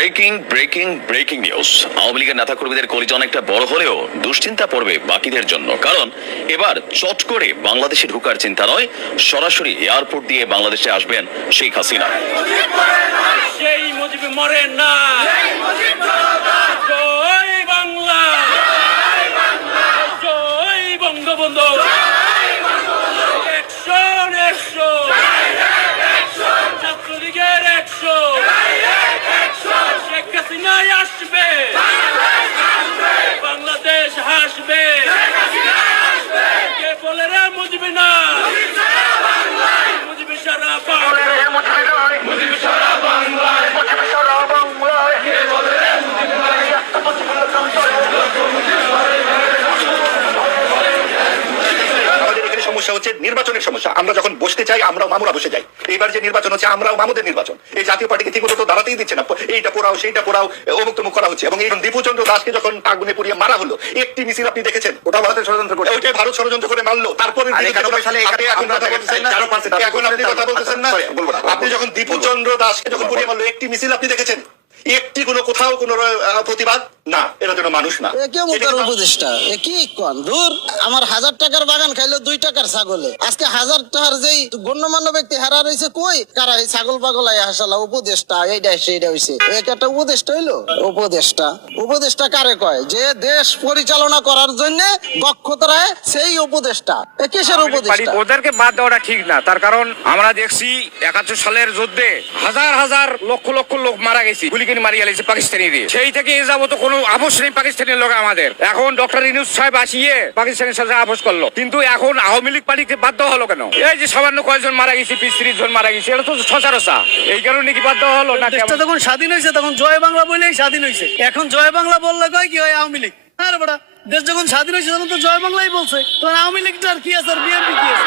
Breaking breaking breaking news. Awami লীগের নেতা কর্মীদের কলিজা অনেকটা বড় হলেও দুশ্চিন্তা পড়বে বাকিদের জন্য, কারণ এবার চট করে বাংলাদেশে ঢোকার চিন্তা নয়, সরাসরি এয়ারপোর্ট দিয়ে বাংলাদেশে আসবেন শেখ হাসিনা। সেই মুজিব মরে না, জয় বাংলা, জয় বঙ্গবন্ধু, অ্যাকশন অ্যাকশন, ছাত্রলীগের অ্যাকশন, শেখ হাসিনাই আসবে, বাংলাদেশ হাসবে, কে বলে রে মুজিব না, মুজিব সারা বাংলায়, মুজিব সারা বাংলায়, মুজিব সারা বাংলায়, কে বলে রে মুজিব না। আমাদের এখানে সমস্যা হচ্ছে নির্বাচনের সমস্যা। আমরা যখন বসতে চাই আমরাও মামুরা বসে যাই। এইবার যে নির্বাচন হচ্ছে আমরাও মামুদের নির্বাচন। এই জাতীয় পার্টিকে ঠিক মতো দাঁড়াতেই দিচ্ছে না, এইটা পোড়াও সেইটা পোড়াও অমুক তমুক করা হচ্ছে। এবং এই দীপুচন্দ্র দাসকে যখন আগুনে পুড়িয়ে মারা হলো, একটি মিছিল আপনি দেখেছেন? ওটা ভারতের ষড়যন্ত্র করে, ওইটাই ভারত ষড়যন্ত্র করে মারলো। তারপরে এখন আপনি কথা বলতেছেন না, আপনি যখন দীপুচন্দ্র দাসকে যখন পুড়িয়ে মারলো, একটি মিছিল আপনি দেখেছেন? একটি কোনো কোথাও কোনো প্রতিবাদ না, এরা যেন মানুষ না। উপদেষ্টা কি কন দূর, আমার 1000 টাকার বাগান খাইলো 2 টাকার ছাগলে। আজকে 1000 টাকার যেই গণ্যমান্য ব্যক্তি হারা রয়েছে, কই কারা এই ছাগল পাগল হাসালা উপদেষ্টা এইটা সেইটা হইছে, একটা উপদেষ্টা হইলো। উপদেষ্টা উপদেষ্টা কারে কয়? যে দেশ পরিচালনা করার জন্য দক্ষতা সেই উপদেষ্টা। কিসের উপদেষ্টা? ওদেরকে বাদ দেওয়াটা ঠিক না, তার কারণ আমরা দেখছি 71 সালের যুদ্ধে হাজার হাজার লক্ষ লক্ষ লোক মারা গেছে, গুলিকিনি মারিয়ে গেছে পাকিস্তানি দিয়ে। সেই থেকে এ যাবত কোনো আপোষ নেই পাকিস্তানের লোক আমাদের। এখন ডক্টর ইউনূস সাহেব আসিয়ে পাকিস্তানের সাথে আপোষ করলো, কিন্তু এখন আওয়ামী লীগ পার্টিকে বাধ্য হলো কেন? এই যে সামান্য কয়েকজন মারা গেছে, 20-30 জন মারা গেছে, এটা তো সচরাচর। এই কারণে কি বাধ্য হলো না? দেশটা যখন স্বাধীন হয়েছে তখন জয় বাংলা বলেই স্বাধীন হয়েছে। এখন জয় বাংলা বললে কয় কি হয় আওয়ামী লীগ। আরে বড়া, দেশ যখন স্বাধীন হয়েছে তখন তো জয় বাংলাই বলছে, তখন আওয়ামী লীগটা আর কি আছে, আর বিএনপি কি আছে?